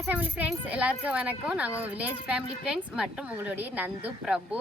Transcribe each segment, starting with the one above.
Hi family friends எல்லாருக்கும் வணக்கம். நாங்கள் வில்லேஜ் ஃபேமிலி ஃப்ரெண்ட்ஸ் மற்றும் உங்களுடைய நந்து பிரபு.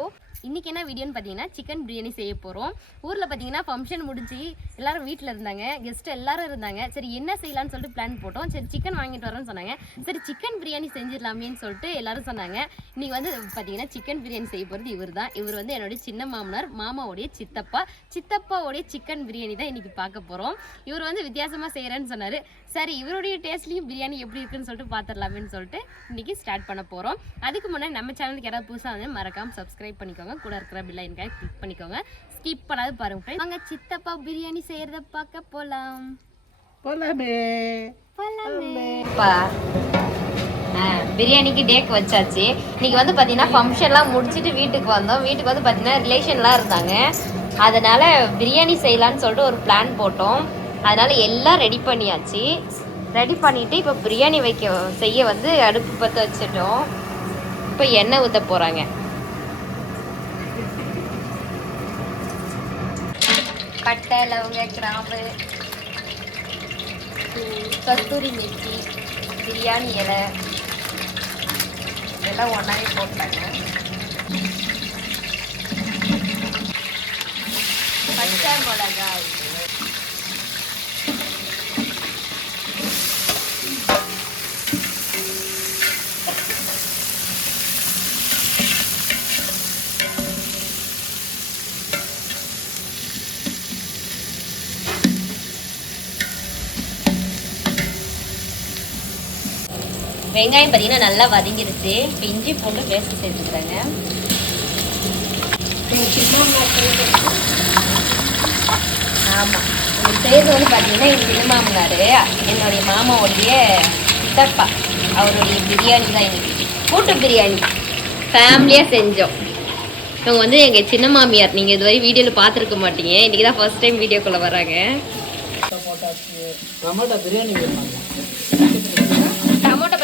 இன்றைக்கி என்ன வீடியோன்னு பார்த்தீங்கன்னா சிக்கன் பிரியாணி செய்ய போகிறோம் ஊரில் பார்த்தீங்கன்னா ஃபங்க்ஷன் முடிஞ்சு எல்லோரும் வீட்டில் இருந்தாங்க கெஸ்ட் எல்லாரும் இருந்தாங்க. சரி என்ன செய்யலாம்னு சொல்லிட்டு பிளான் போட்டோம். சரி சிக்கன் வாங்கிட்டு வரோன்னு சொன்னாங்க. சரி சிக்கன் பிரியாணி செஞ்சிடலாமேன்னு சொல்லிட்டு எல்லோரும் சொன்னாங்க. இன்றைக்கி வந்து பார்த்தீங்கன்னா சிக்கன் பிரியாணி செய்ய போகிறது இவர் தான் இவர் வந்து என்னுடைய சின்ன மாமனார் மாமாவுடைய சித்தப்பா. சித்தப்பாவுடைய சிக்கன் பிரியாணி தான் இன்றைக்கி பார்க்க போகிறோம் இவர் வந்து வித்தியாசமாக செய்கிறேன்னு சொன்னார். சரி இவருடைய டேஸ்ட்லேயும் பிரியாணி எப்படி இருக்குன்னு சொல்லிட்டு பார்த்துடலாமேன்னு சொல்லிட்டு இன்றைக்கி ஸ்டார்ட் பண்ண போகிறோம் அதுக்கு முன்னாடி நம்ம சேனலுக்கு யாராவது புதுசாக வந்து மறக்காமல் சப்ஸ்கிரைப் பண்ணிக்கோங்க. கூட இருக்கிற பில் ஐன்காய் கிளிக் பண்ணிக்கோங்க. ஸ்கிப் பண்ணாது பாருங்க. வாங்க சித்தப்பா பிரியாணி செய்கிறத பார்க்க போகலாம் போலாமே. பிரியாணிக்கு டேக் வச்சாச்சு. இன்னைக்கு வந்து பார்த்தீங்கன்னா ஃபங்க்ஷன்லாம் முடிச்சுட்டு வீட்டுக்கு வந்தோம். வீட்டுக்கு வந்து பார்த்தீங்கன்னா ரிலேஷன்லாம் இருந்தாங்க. அதனால பிரியாணி செய்யலான்னு சொல்லிட்டு ஒரு பிளான் போட்டோம். அதனால எல்லாம் ரெடி பண்ணியாச்சு. ரெடி பண்ணிட்டு இப்போ பிரியாணி வைக்க செய்ய வந்து அடுப்பு பற்ற வச்சிட்டோம். இப்போ எண்ணெய் ஊற்ற போகிறாங்க பட்டை லவங்க கிராம்பு கஸ்தூரி மிர்ச்சி பிரியாணி இலை. இதெல்லாம் ஒன்றாவே போட்டாங்க. பச்சை மிளகாய். வெங்காயம் பார்த்தீங்கன்னா நல்லா வதங்கிருச்சு. இப்போ இஞ்சி பூண்டு பேஸ்ட் சேர்த்துக்கிறேங்க. ஆமாம் இது செய்கிறது வந்து பார்த்தீங்கன்னா எங்கள் திருமாமனார் என்னுடைய மாமாவுடைய சித்தப்பா. அவருடைய பிரியாணி தான் எங்களுக்கு. கூட்டு பிரியாணி. ஃபேமிலியாக செஞ்சோம். இவங்க வந்து எங்கள் சின்ன மாமியார். நீங்கள் இதுவரை வீடியோவில் பார்த்துருக்க மாட்டீங்க. இன்றைக்கி தான் ஃபர்ஸ்ட் டைம் வீடியோக்குள்ளே வராங்க டமாட்டா பிரியாணி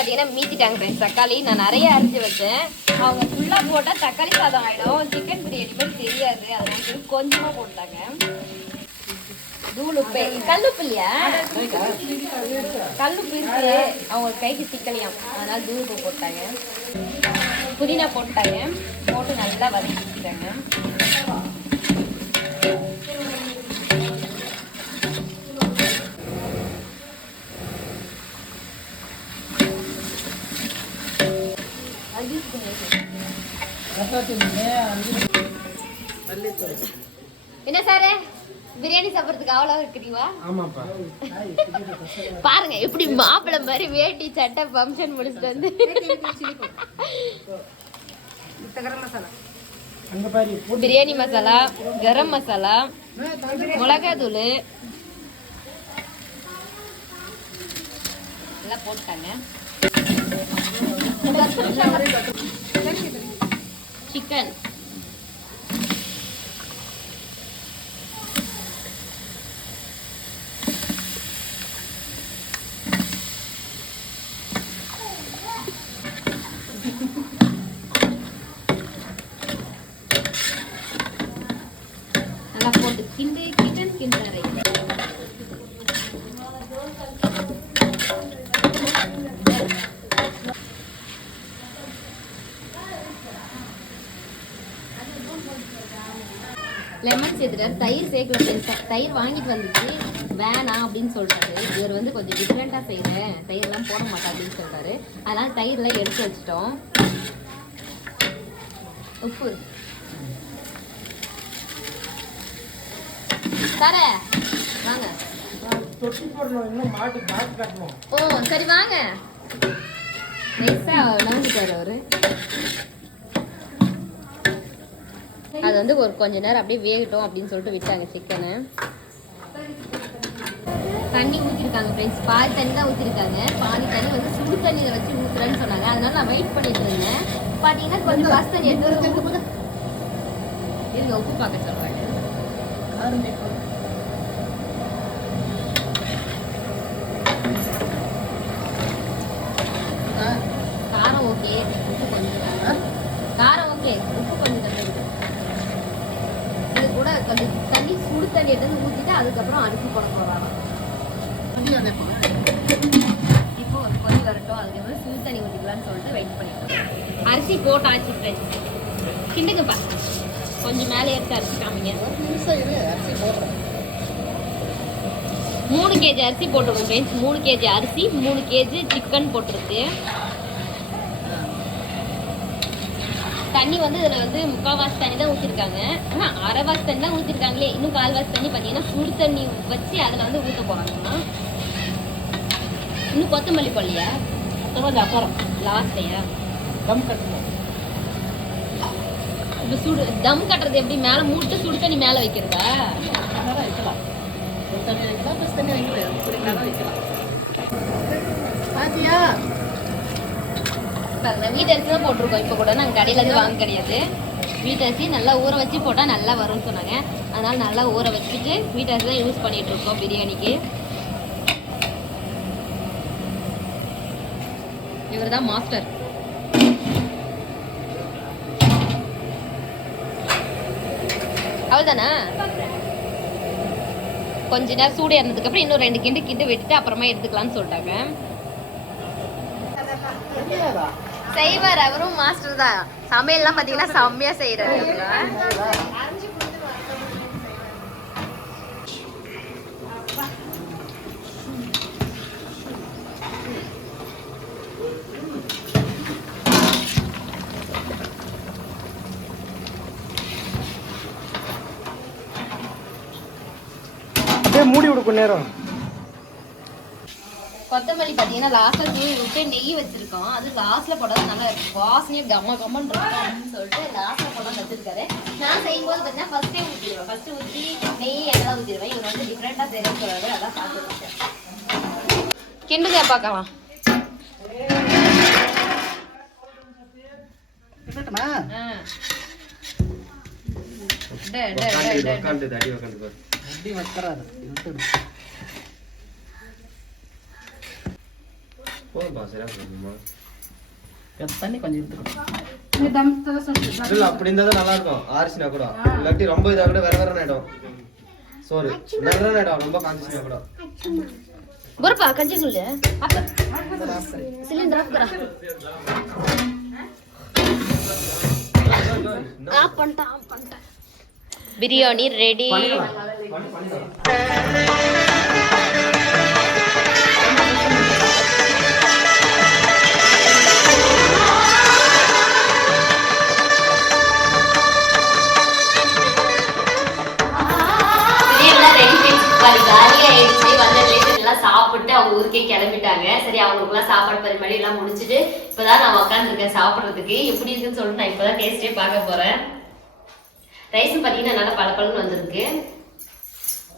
பார்த்தீங்கன்னா மீத்திட்டாங்க ஃப்ரெண்ட்ஸ் தக்காளி நான் நிறைய அரைச்சி வச்சேன். அவங்க ஃபுல்லாக போட்டால் தக்காளி சாதம் ஆகிடும் சிக்கன் பிரியாணி மாதிரி தெரியாது. அதனால சொல்லி கொஞ்சமாக போட்டாங்க. தூள் உப்பு கல்லுப்பு இல்லையா? கல்லுப்பு இருக்கு. அவங்க கைக்கு சிக்கலையாம் அதனால தூள் உப்பு போட்டாங்க. புதினா போட்டாங்க. போட்டு நல்லா வதக்கிட்டாங்க என்ன சார்? பிரியாணி சாப்பிட்றதுக்கு அவ்வளோ இருக்கிறீங்களா? ஆமாப்பா. பாருங்க எப்படி மாப்பிள்ளை மாதிரி வேட்டி சட்டை ஃபங்க்ஷன் முடிச்சுட்டு வந்து. பிரியாணி மசாலா கரம் மசாலா மிளகாய் தூள் எல்லாம் போட்டாங்க சிக்கன் நல்லா போட்டு கிண்டு கிண்டன் கிண்டரை லெமன் சேர்த்துட்டார் தயிர் சேர்க்கல friends. தயிர் வாங்கிட்டு வந்துச்சு வேணாம் அப்படின்னு சொல்றாரு. இவர் வந்து கொஞ்சம் டிஃப்ரெண்ட்டாக செய்கிறேன் தயிர்லாம் போட மாட்டேன் அப்படின்னு சொல்றாரு. அதனால தயிர்லாம் எடுத்து வச்சிட்டோம். உப்பு. தர. வாங்க. ஓ சரி வாங்க. நைஸா நம்பிட்டாரு அவரு. அது வந்து ஒரு கொஞ்ச நேரம் அப்படியே வேகட்டும் அப்படின்னு சொல்லிட்டு விட்டாங்க சிக்கனை. தண்ணி ஊற்றிருக்காங்க ஃப்ரெண்ட்ஸ் பாதி தண்ணி தான் ஊற்றிருக்காங்க பாதி தண்ணி வந்து சுடு தண்ணியில் வச்சு ஊற்றுறேன்னு சொன்னாங்க. அதனால நான் வெயிட் பண்ணிட்டு இருந்தேன். பார்த்தீங்கன்னா கொஞ்சம் பஸ் தண்ணி எடுத்து இருங்க உப்பு பார்க்க சொல்கிறாங்க காரம் ஓகே உப்பு கொஞ்சம் காரம் ஓகே உப்பு கொஞ்சம் கம்மி இது கூட கொஞ்சம் தண்ணி சுடு தண்ணி எடுத்து ஊற்றிட்டு அதுக்கப்புறம் அரிசி போட போகிறாங்க இப்போ ஒரு கொதி வரட்டும். அதுக்கப்புறம் சுடு தண்ணி அரிசி போட்டாச்சு ஃப்ரெண்ட்ஸ் கிண்டுங்கப்பா. கொஞ்சம் மேலே எடுத்து அரிசி காமிங்க. மூணு கேஜி அரிசி போட்டிருக்கோம் ஃப்ரெண்ட்ஸ் மூணு கேஜி அரிசி மூணு கேஜி சிக்கன் போட்டிருக்கு. தண்ணி வந்து இதில் வந்து முக்கால்வாசி தண்ணி தான் ஊற்றிருக்காங்க ஆனால் அரைவாசி தண்ணி தான் ஊற்றிருக்காங்களே இன்னும் கால்வாசி தண்ணி பார்த்தீங்கன்னா சுடு தண்ணி வச்சு அதில் வந்து ஊற்ற போகிறாங்கண்ணா இன்னும் கொத்தமல்லி போடலையா? கொஞ்சம் அப்புறம். லாஸ்ட்லையா தம் கட்டணும். இப்போ சுடு தம் கட்டுறது எப்படி? மேலே மூட்டு சுடு தண்ணி மேலே வைக்கிறதா? வைக்கலாம். தண்ணி வைக்கலாம் தண்ணி வைக்கலாம். பாத்தியா? பாருங்க. வீட்டரிசி தான் போட்டிருக்கோம். இப்போ கூட நாங்கள் கடையிலேருந்து வாங்க கிடையாது. வீட்டரிசி நல்லா ஊற வச்சு போட்டால் நல்லா வரும்னு சொன்னாங்க. அதனால் நல்லா ஊற வச்சுட்டு வீட்டரிசி தான் யூஸ் பண்ணிகிட்டு இருக்கோம் பிரியாணிக்கு. இவர் தான் மாஸ்டர் அவ்வளோதானா கொஞ்ச நேரம் சூடு இறந்ததுக்கப்புறம் அப்புறம் இன்னும் ரெண்டு கிண்டு கிண்டு விட்டுட்டு அப்புறமா எடுத்துக்கலாம்னு சொல்லிட்டாங்க. செய்வார். அவரும் மாஸ்டர் தான். சமையல்லாம் பார்த்தீங்கன்னா செம்மையா செய்யறாரு மூடி விடுக்கும் நேரம். கொத்தமல்லி பார்த்தீங்கன்னா லாஸ்ட்ல தூவி விட்டு நெய் வச்சிருக்கோம். அது லாஸ்ட்ல போடாது நல்லா வாசனையே கம்ம கம்மன் இருக்கும் அப்படின்னு சொல்லிட்டு லாஸ்ட்ல போடாம வச்சிருக்காரு நான் செய்யும்போது பார்த்தீங்கன்னா ஃபர்ஸ்டே ஊற்றிடுவேன் ஃபர்ஸ்ட் ஊற்றி நெய் எண்ணெய் ஊற்றிடுவேன் இவர் வந்து டிஃப்ரெண்டாக செய்யணும்னு சொல்றாரு. அதான் பார்த்துருக்கேன் கிண்டுங்க பார்க்கலாம். டே, டே, டே, டே, டே. உட்காந்து அடி உட்காந்து போதும்பா சரியா போதுமா எத்த தண்ணி கொஞ்சம் எடுத்துக்கணும் இல்ல அப்படி இருந்தா தான் நல்லா இருக்கும் ஆரிசினா கூட இல்லாட்டி ரொம்ப இதா கூட வேற வேற ஆயிடும் சோறு வேற வேற ஆயிடும் ரொம்ப காஞ்சிச்சுனா கூட ಬರಪ್ಪ ಕಂಚಿಗುಳ್ಳೆ ಸಿಲಿಂಡರ್ ಆಫ್ ಕರ ಆಫ್ ಪಂಟ ಆಫ್ ಪಂಟ ಬಿರಿಯಾನಿ ರೆಡಿ இப்போதான் நான் உட்காந்துருக்கேன் சாப்பிட்றதுக்கு. எப்படி இருக்குன்னு சொல்லிட்டு நான் இப்போதான் டேஸ்டே பார்க்க போறேன். ரைஸும் பார்த்தீங்கன்னா நல்லா பளபளன்னு வந்திருக்கு.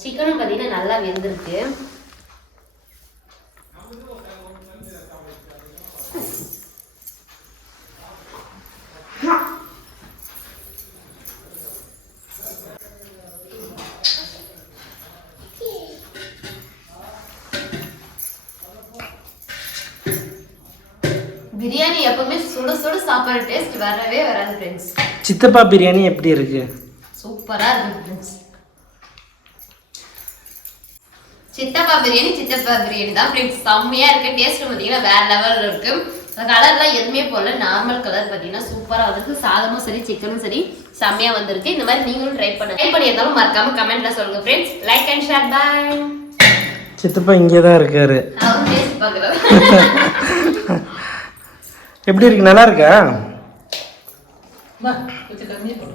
சிக்கனும் பார்த்தீங்கன்னா நல்லா வெந்திருக்கு பிரியாணி எப்பவுமே சுட சுட சாப்பிட்ற டேஸ்ட் வரவே வராது ஃப்ரெண்ட்ஸ் சித்தப்பா பிரியாணி எப்படி இருக்கு? சூப்பரா இருக்கு ஃப்ரெண்ட்ஸ் சித்தப்பா பிரியாணி சித்தப்பா பிரியாணி தான் ஃப்ரெண்ட்ஸ் செம்மையா இருக்கு. டேஸ்ட் பார்த்தீங்கன்னா வேற லெவல்ல இருக்கு. கலர்லாம் எதுவுமே போல நார்மல் கலர் பார்த்தீங்கன்னா சூப்பரா வந்திருக்கு. சாதமும் சரி சிக்கனும் சரி செம்மையா வந்திருக்கு. இந்த மாதிரி நீங்களும் ட்ரை பண்ணுங்க ட்ரை பண்ணி இருந்தாலும் மறக்காம கமெண்ட்ல சொல்லுங்க friends like and share bye சித்தப்பா இங்கே தான் இருக்காரு. அவரும் டேஸ்ட் பார்க்குறாரு எப்படி இருக்கு? நல்லா இருக்கா? கொஞ்சம் கம்மியாக